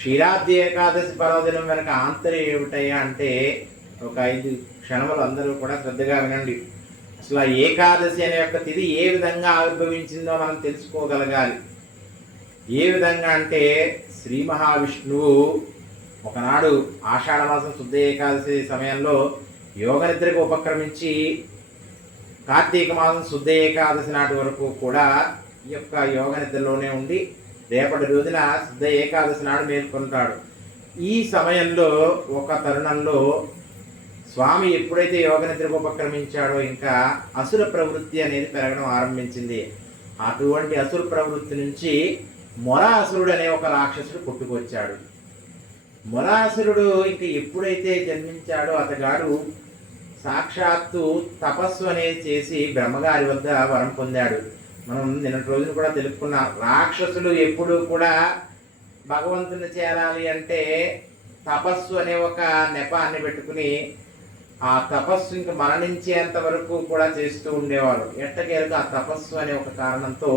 క్షీరాబ్ది ఏకాదశి పర్వదినం వెనక ఆంతర్యం ఏమిటయ్యా అంటే ఒక ఐదు క్షణములు అందరూ కూడా శ్రద్ధగా వినండి. అసలు ఆ ఏకాదశి అనే యొక్క తిథి ఏ విధంగా ఆవిర్భవించిందో మనం తెలుసుకోగలగాలి. ఏ విధంగా అంటే శ్రీ మహావిష్ణువు ఒకనాడు ఆషాఢమాసం శుద్ధ ఏకాదశి సమయంలో యోగ నిద్రకు ఉపక్రమించి కార్తీక మాసం శుద్ధ ఏకాదశి నాటి వరకు కూడా ఈ యొక్క యోగ నిద్రలోనే ఉండి రేపటి రోజున శుద్ధ ఏకాదశి నాడు మేల్కొంటాడు. ఈ సమయంలో ఒక తరుణంలో స్వామి ఎప్పుడైతే యోగ నిద్రకు ఉపక్రమించాడో ఇంకా అసుర ప్రవృత్తి అనేది పెరగడం ఆరంభించింది. అటువంటి అసుర ప్రవృత్తి నుంచి మొరాసురుడు అనే ఒక రాక్షసుడు పుట్టుకొచ్చాడు. మొరాసురుడు ఇంక ఎప్పుడైతే జన్మించాడో అతగాడు సాక్షాత్తు తపస్సు అనేది చేసి బ్రహ్మగారి వద్ద వరం పొందాడు. మనం నిన్నటి రోజున కూడా తెలుపుకున్నాం రాక్షసులు ఎప్పుడు కూడా భగవంతుని చేరాలి అంటే తపస్సు అనే ఒక నెపాన్ని పెట్టుకుని ఆ తపస్సు ఇంకా మరణించేంత వరకు కూడా చేస్తూ ఉండేవారు ఎట్టకేలకు ఆ తపస్సు అనే ఒక కారణంతో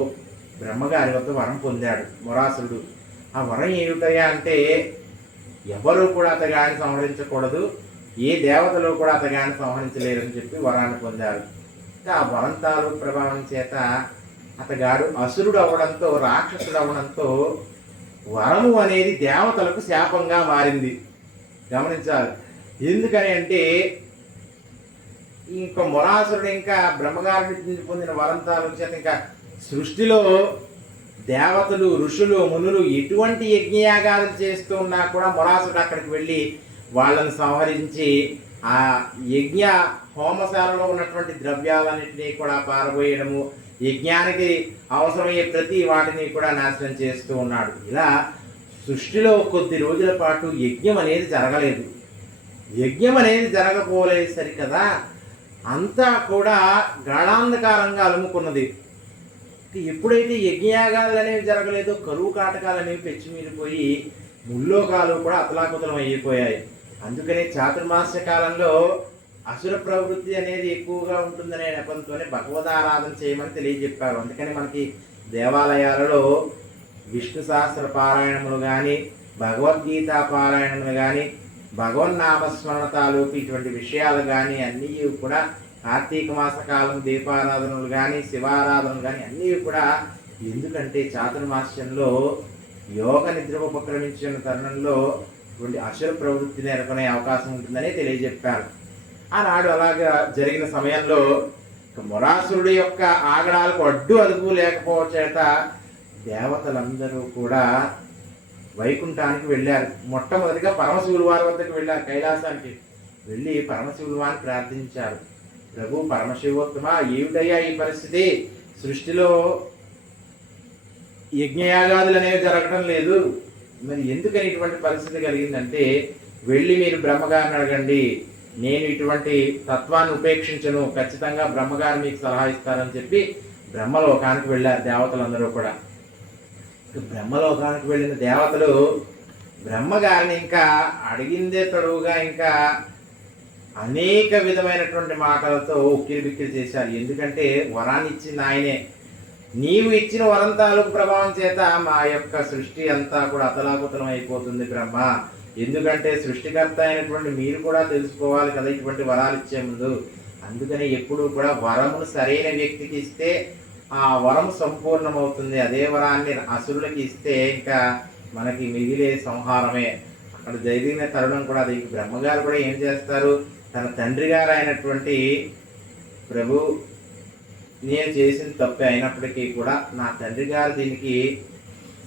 బ్రహ్మగారి వద్ద వరం పొందాడు మురాసుడు ఆ వరం ఏమిటయ్యా అంటే ఎవరు కూడా అతగాని సంహరించకూడదు ఏ దేవతలు కూడా అతగాని సంహరించలేరని చెప్పి వరాన్ని పొందారు ఇంకా ఆ వరం తాలూకు ప్రభావం చేత అతగాడు అసురుడు అవడంతో రాక్షసుడు అవ్వడంతో వరము అనేది దేవతలకు శాపంగా మారింది. గమనించాలి. ఎందుకని అంటే ఇంకా మొరాసురుడు ఇంకా బ్రహ్మగారి పొందిన వరం తాలూచేత ఇంకా సృష్టిలో దేవతలు ఋషులు మునులు ఎటువంటి యజ్ఞయాగాలు చేస్తూ ఉన్నా కూడా మొరాసుడు అక్కడికి వెళ్ళి వాళ్ళని సంహరించి ఆ యజ్ఞ హోమశాలలో ఉన్నటువంటి ద్రవ్యాలన్నింటినీ కూడా పారబోయడము యజ్ఞానికి అవసరమయ్యే ప్రతి వాటిని కూడా నాశనం చేస్తూ ఉన్నాడు. ఇలా సృష్టిలో కొద్ది రోజుల పాటు యజ్ఞం అనేది జరగలేదు. యజ్ఞం అనేది జరగపోలేదు కదా అంతా కూడా గాఢాంధకారంగా అలుముకున్నది. ఎప్పుడైతే యజ్ఞయాగాలు అనేవి జరగలేదో కరువు కాటకాలు అనేవి పెచ్చిమీరిపోయి ముల్లోకాలు కూడా అతలాకుతలం అయిపోయాయి. అందుకనే చాతుర్మాస్య కాలంలో అసుర ప్రవృత్తి అనేది ఎక్కువగా ఉంటుందనే నెపంతోనే భగవద్ ఆరాధన చేయమని తెలియజెప్పారు. అందుకని మనకి దేవాలయాలలో విష్ణు సహస్ర పారాయణములు కానీ భగవద్గీత పారాయణములు కానీ భగవన్నామస్మరణ తాలూకు ఇటువంటి విషయాలు కానీ అన్నీ కూడా కార్తీక మాస కాలం దీపారాధనలు కానీ శివారాధనలు కానీ అన్నీ కూడా ఎందుకంటే చాతుర్మాస్యంలో యోగ నిద్ర ఉపక్రమించిన తరుణంలో ఇటువంటి అసుర ప్రవృత్తిని ఎరకొనే అవకాశం ఉంటుందని తెలియజెప్పారు. ఆనాడు అలాగా జరిగిన సమయంలో మురాసురుడి యొక్క ఆగడాలకు అడ్డు అదుపు లేకపోవడం చేత దేవతలందరూ కూడా వైకుంఠానికి వెళ్ళారు. మొట్టమొదటిగా పరమశివులు వారి వద్దకు వెళ్ళారు కైలాసానికి వెళ్ళి పరమశివులు వారిని ప్రార్థించారు. ప్రభు పరమశివోత్తమ ఏమిటయ్యా ఈ పరిస్థితి? సృష్టిలో యజ్ఞయాగాదులు అనేవి జరగడం లేదు. మరి ఎందుకని ఇటువంటి పరిస్థితి కలిగిందంటే వెళ్ళి మీరు బ్రహ్మగారిని అడగండి. నేను ఇటువంటి తత్వాన్ని ఉపేక్షించను. ఖచ్చితంగా బ్రహ్మగారు మీకు సలహా ఇస్తారని చెప్పి బ్రహ్మలోకానికి వెళ్ళారు దేవతలందరూ కూడా. బ్రహ్మలోకానికి వెళ్ళిన దేవతలు బ్రహ్మగారిని ఇంకా అడిగిందే తడువుగా ఇంకా అనేక విధమైనటువంటి మాటలతో ఉక్కిరి బిక్కిరి చేశారు. ఎందుకంటే వరాన్ని ఇచ్చింది ఆయనే. నీవు ఇచ్చిన వరం తాలూకు ప్రభావం చేత మా యొక్క సృష్టి అంతా కూడా అతలాకుతలం అయిపోతుంది బ్రహ్మ. ఎందుకంటే సృష్టికర్త అయినటువంటి మీరు కూడా తెలుసుకోవాలి కదా ఇటువంటి వరాలు ఇచ్చే ముందు. అందుకని ఎప్పుడూ కూడా వరమును సరైన వ్యక్తికి ఇస్తే ఆ వరం సంపూర్ణమవుతుంది. అదే వరాన్ని అసురులకి ఇస్తే ఇంకా మనకి మిగిలే సంహారమే. అక్కడ జరిగిన తరుణం కూడా అది. బ్రహ్మగారు కూడా ఏం చేస్తారు? తన తండ్రి గారు అయినటువంటి ప్రభు నేను చేసిన తప్పే అయినప్పటికీ కూడా నా తండ్రి గారు దీనికి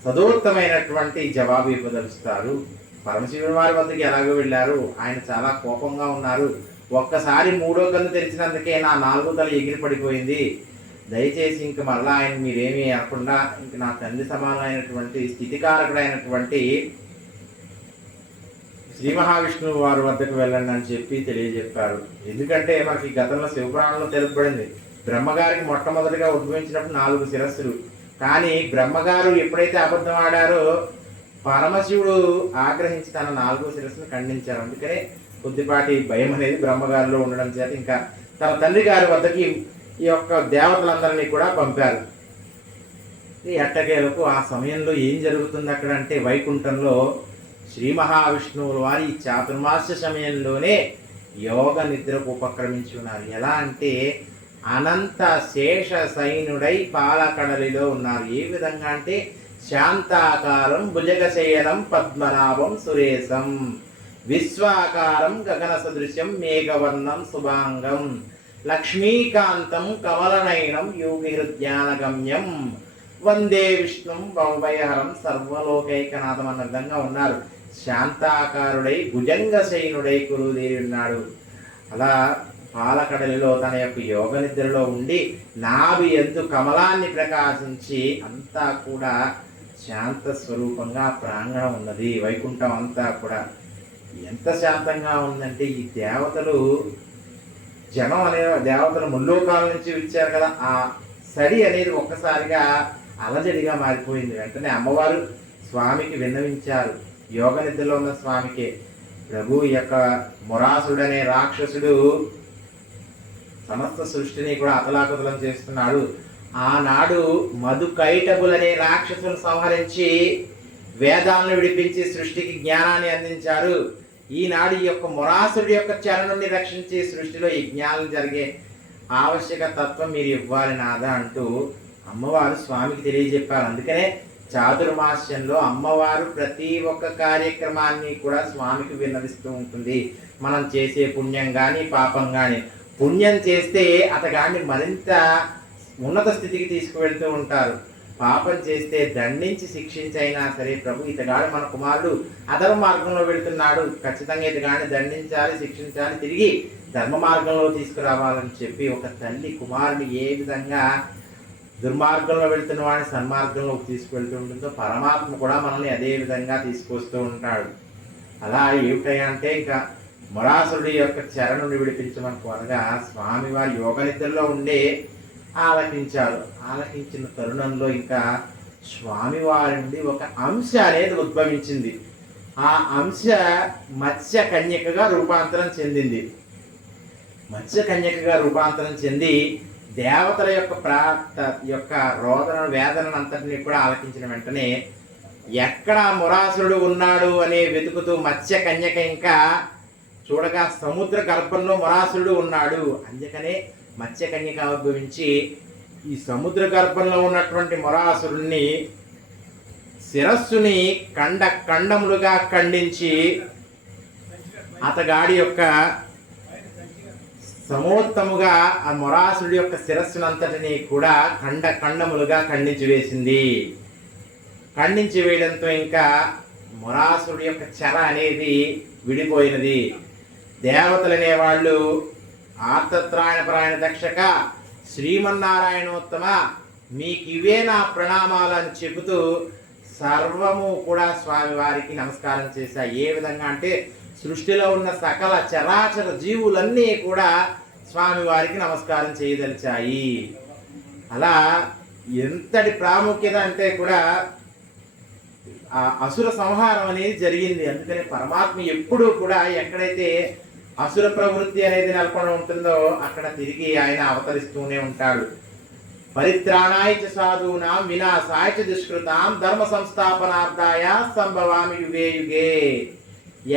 సదోత్తమైనటువంటి జవాబు ఇవ్వదలుస్తారు. పరమశివుని వారి వద్దకు ఎలాగో వెళ్ళారు. ఆయన చాలా కోపంగా ఉన్నారు. ఒక్కసారి మూడో కన్ను తెరిచినందుకే నా నాలుగో తల ఎగిరి పడిపోయింది. దయచేసి ఇంక మరలా ఆయన మీరేమీ అనకుండా ఇంక నా తండ్రి సమానమైనటువంటి స్థితికారకుడైనటువంటి శ్రీ మహావిష్ణువు వారి వద్దకు వెళ్ళండి అని చెప్పి తెలియజెప్పారు. ఎందుకంటే మనకి గతంలో శివపురాణంలో తెలుపబడింది. బ్రహ్మగారికి మొట్టమొదటిగా ఉద్భవించినప్పుడు నాలుగు శిరస్సులు. కానీ బ్రహ్మగారు ఎప్పుడైతే అబద్ధం ఆడారో పరమశివుడు ఆగ్రహించి తన నాలుగో శిరస్సును ఖండించారు. అందుకనే కొద్దిపాటి భయం అనేది బ్రహ్మగారిలో ఉండడం చేత ఇంకా తన తండ్రి గారి వద్దకి ఈ యొక్క దేవతలందరినీ కూడా పంపారు. ఈ ఎట్టకేలకు ఆ సమయంలో ఏం జరుగుతుంది అక్కడ అంటే వైకుంఠంలో శ్రీ మహావిష్ణువులు వారి చాతుర్మాస సమయంలోనే యోగ నిద్రకు ఉపక్రమించి ఉన్నారు. ఎలా అంటే అనంత శేష సైనుడై పాలకడలిలో ఉన్నారు. ఏ విధంగా అంటే శాంతాకారం భుజగశయనం పద్మనాభం సురేశం. విశ్వాకారం గగన సదృశ్యం మేఘవర్ణం శుభాంగం. లక్ష్మీకాంతం కమలనయనం యోగిహృద్యానగమ్యం. వందే విష్ణుం భవభయహరం సర్వలోకైకనాథం అన్న విధంగా ఉన్నారు. శాంతాకారుడై భుజంగ శయనుడై ఉన్నాడు. అలా పాలకడలిలో తన యొక్క యోగ నిద్రలో ఉండి నాభి ఎందు కమలాన్ని ప్రకాశించి అంతా కూడా శాంత స్వరూపంగా ప్రాంగణం ఉన్నది. వైకుంఠం అంతా కూడా ఎంత శాంతంగా ఉందంటే ఈ దేవతలు జనం అనే దేవతలు ముల్లోకాల నుంచి వచ్చారు కదా. ఆ సడి అనేది ఒక్కసారిగా అలజడిగా మారిపోయింది. వెంటనే అమ్మవారు స్వామికి విన్నవించారు. యోగ నిద్రలో ఉన్న స్వామికి ప్రభు యొక్క మురాసుడు అనే రాక్షసుడు సమస్త సృష్టిని కూడా అతలాకుతలం చేస్తున్నాడు. ఆనాడు మధుకైటబులనే రాక్షసును సంహరించి వేదాలను విడిపించి సృష్టికి జ్ఞానాన్ని అందించారు. ఈనాడు ఈ యొక్క మురాసుడి యొక్క చరణుని రక్షించి సృష్టిలో ఈ జ్ఞానం జరిగే ఆవశ్యక తత్వం మీరు ఇవ్వాలి నాదా అంటూ అమ్మవారు స్వామికి తెలియజెప్పారు. అందుకనే చాతుర్మాస్యంలో అమ్మవారు ప్రతి ఒక్క కార్యక్రమాన్ని కూడా స్వామికి విన్నవిస్తూ ఉంటుంది. మనం చేసే పుణ్యం కానీ పాపం కానీ పుణ్యం చేస్తే అతగాన్ని మరింత ఉన్నత స్థితికి తీసుకువెళ్తూ ఉంటారు. పాపం చేస్తే దండించి శిక్షించైనా సరే ప్రభు ఇతగాడు మన కుమారుడు. అధర్మ మార్గంలో వెళుతున్నాడు. ఖచ్చితంగా ఇతగాడిని దండించాలి శిక్షించాలి తిరిగి ధర్మ మార్గంలో తీసుకురావాలని చెప్పి ఒక తల్లి కుమారుని ఏ విధంగా దుర్మార్గంలో వెళుతున్న వాడిని సన్మార్గంలోకి తీసుకువెళ్తూ ఉంటుందో పరమాత్మ కూడా మనల్ని అదే విధంగా తీసుకొస్తూ ఉంటాడు. అలా ఏమిటంటే అంటే ఇంకా మొరాసుడి యొక్క చరణుని విడిపించమని కోరగా స్వామివారి యోగ నిద్రలో ఉండే ఆలకించాడు. ఆలకించిన తరుణంలో ఇంకా స్వామివారి నుండి ఒక అంశ అనేది ఉద్భవించింది. ఆ అంశ మత్స్య కన్యకగా రూపాంతరం చెందింది. మత్స్య కన్యకగా రూపాంతరం చెంది దేవతల యొక్క ప్రాంత యొక్క రోదన వేదనను అంతటినీ కూడా ఆలకించిన వెంటనే ఎక్కడ మురాసురుడు ఉన్నాడు అనే వెతుకుతూ మత్స్య కన్యక ఇంకా చూడగా సముద్ర గర్భంలో మురాసురుడు ఉన్నాడు. అందుకనే మత్స్యకన్యక ఉద్భవించి ఈ సముద్ర గర్భంలో ఉన్నటువంటి మొరాసురుణ్ణి శిరస్సుని కండ ఖండములుగా ఖండించి అతగాడి యొక్క సమోత్తముగా ఆ మొరాసుడి యొక్క శిరస్సునంతటిని కూడా ఖండ ఖండములుగా ఖండించి వేసింది. ఖండించి వేయడంతో ఇంకా మొరాసుడి యొక్క చెర అనేది విడిపోయినది. దేవతలు అనేవాళ్ళు ఆర్తత్రాయణ పరాయణ దక్షక శ్రీమన్నారాయణోత్తమ మీకు ఇవే నా ప్రణామాలని చెబుతూ సర్వము కూడా స్వామివారికి నమస్కారం చేశా. ఏ విధంగా అంటే సృష్టిలో ఉన్న సకల చరాచర జీవులన్నీ కూడా స్వామివారికి నమస్కారం చేయదలిచాయి. అలా ఎంతటి ప్రాముఖ్యత అంటే కూడా ఆ అసుర సంహారం అనేది జరిగింది. అందుకని పరమాత్మ ఎప్పుడూ కూడా ఎక్కడైతే అసుర ప్రవృత్తి అనేది నెలకొని ఉంటుందో అక్కడ తిరిగి ఆయన అవతరిస్తూనే ఉంటాడు. పరిత్రాణాయ చ సాధూనాం వినాశాయ చ దుష్కృతాం ధర్మ సంస్థాపనార్థాయ సంభవామి యుగే యుగే.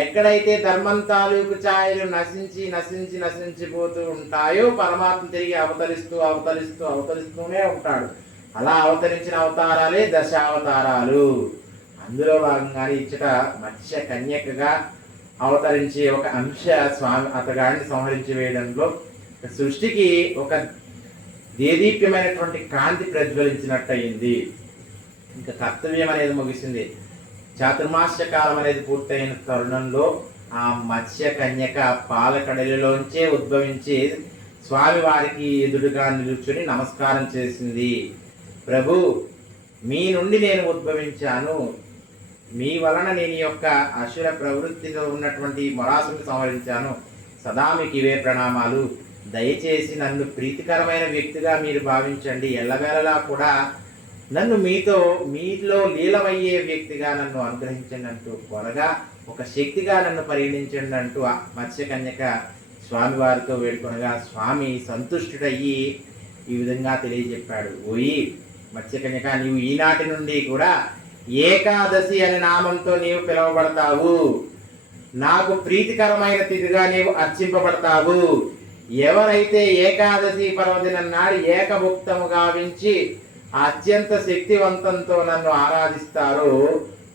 ఎక్కడైతే ధర్మం తాలూకు ఛాయలు నశించి నశించి నశించిపోతూ ఉంటాయో పరమాత్మ తిరిగి అవతరిస్తూ అవతరిస్తూ అవతరిస్తూనే ఉంటాడు. అలా అవతరించిన అవతారాలే దశావతారాలు. అందులో భాగంగానే ఇచ్చట మత్స్య కన్యకగా అవతరించే ఒక అంశ స్వామి అతగాడిని సంహరించి వేయడంలో సృష్టికి ఒక దేదీప్యమైనటువంటి కాంతి ప్రజ్వలించినట్టు అయింది ఇంకా కర్తవ్యం అనేది ముగిసింది. చాతుర్మాస్య కాలం అనేది పూర్తయిన తరుణంలో ఆ మత్స్య కన్యక పాలకడలిలోంచే ఉద్భవించి స్వామి వారికి ఎదురుగా నిలుచుని నమస్కారం చేసింది. ప్రభు మీ నుండి నేను ఉద్భవించాను. మీ వలన నేను యొక్క అసుర ప్రవృత్తిలో ఉన్నటువంటి మొరాసుని సంహరించాను. సదా మీకు ఇవే ప్రణామాలు. దయచేసి నన్ను ప్రీతికరమైన వ్యక్తిగా మీరు భావించండి. ఎల్లవేళలా కూడా నన్ను మీతో మీలో లీలమయ్యే వ్యక్తిగా నన్ను అనుగ్రహించండి అంటూ కొనగా ఒక శక్తిగా నన్ను పరిగణించండి అంటూ మత్స్యకన్యక స్వామివారితో వేడుకొనగా స్వామి సంతుష్టుడయ్యి ఈ విధంగా తెలియజెప్పాడు. ఓయి మత్స్యకన్యక నీవు ఈనాటి నుండి కూడా ఏకాదశి అనే నామంతో నీవు పిలువబడతావు. నాకు ప్రీతికరమైన తిథిగా నీవు అర్చింపబడతావు. ఎవరైతే ఏకాదశి పర్వదిన నాడు ఏకభుక్తము గావించి అత్యంత శక్తివంతంతో నన్ను ఆరాధిస్తారో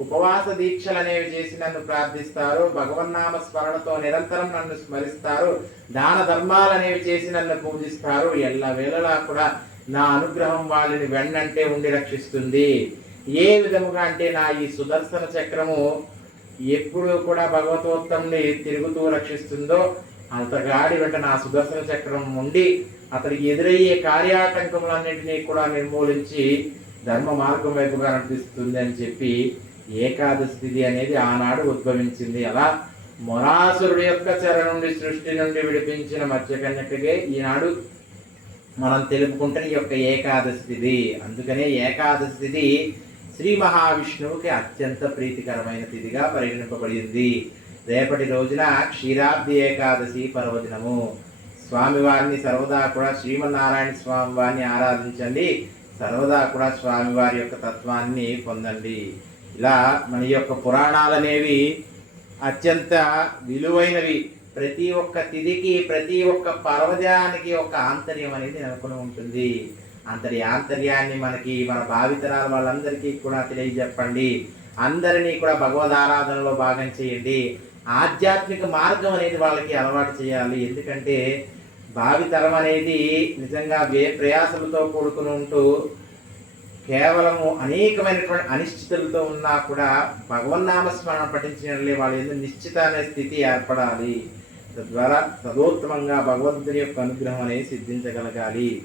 ఉపవాస దీక్షలు అనేవి చేసి నన్ను ప్రార్థిస్తారు భగవన్నామ స్మరణతో నిరంతరం నన్ను స్మరిస్తారు దాన ధర్మాలు అనేవి చేసి నన్ను పూజిస్తారు ఎల్ల వేళలా కూడా నా అనుగ్రహం వాళ్ళని వెన్నంటే ఉండి రక్షిస్తుంది. ఏ విధముగా అంటే నా ఈ సుదర్శన చక్రము ఎప్పుడు కూడా భగవతోత్తముని తిరుగుతూ రక్షిస్తుందో అంతగాడి వెంట నా సుదర్శన చక్రం ఉండి అతడికి ఎదురయ్యే కార్యాటంకములన్నింటినీ కూడా నిర్మూలించి ధర్మ మార్గం వైపుగా నడిపిస్తుంది అని చెప్పి ఏకాదశి అనేది ఆనాడు ఉద్భవించింది. అలా మొరాసురుడి యొక్క చెర నుండి సృష్టి నుండి విడిపించిన మత్స్యకన్యకగే ఈనాడు మనం తెలుపుకుంటున్న ఈ యొక్క ఏకాదశి అందుకనే ఏకాదశి శ్రీ మహావిష్ణువుకి అత్యంత ప్రీతికరమైన తిథిగా పరిగణింపబడింది. రేపటి రోజున క్షీరాబ్ది ఏకాదశి పర్వదినము. స్వామివారిని సర్వదా కూడా శ్రీమన్నారాయణ స్వామి వారిని ఆరాధించండి. సర్వదా కూడా స్వామివారి యొక్క తత్వాన్ని పొందండి. ఇలా మన యొక్క పురాణాలు అనేవి అత్యంత విలువైనవి. ప్రతి ఒక్క తిథికి ప్రతి ఒక్క పర్వదినానికి ఒక ఆంతర్యం అనేది నెలకొని ఉంటుంది. అంతటి ఆంతర్యాన్ని మనకి మన భావితరాల వాళ్ళందరికీ కూడా తెలియజెప్పండి. అందరినీ కూడా భగవద్ ఆరాధనలో భాగం చేయండి. ఆధ్యాత్మిక మార్గం అనేది వాళ్ళకి అలవాటు చేయాలి. ఎందుకంటే భావితరం అనేది నిజంగా వే ప్రయాసలతో కూడుకుని ఉంటూ కేవలము అనేకమైనటువంటి అనిశ్చితులతో ఉన్నా కూడా భగవన్నామస్మరణ పఠించిన వాళ్ళు ఎందుకు నిశ్చిత అనే స్థితి ఏర్పడాలి. తద్వారా సదోత్తమంగా భగవంతుని యొక్క అనుగ్రహం అనేది సిద్ధించగలగాలి.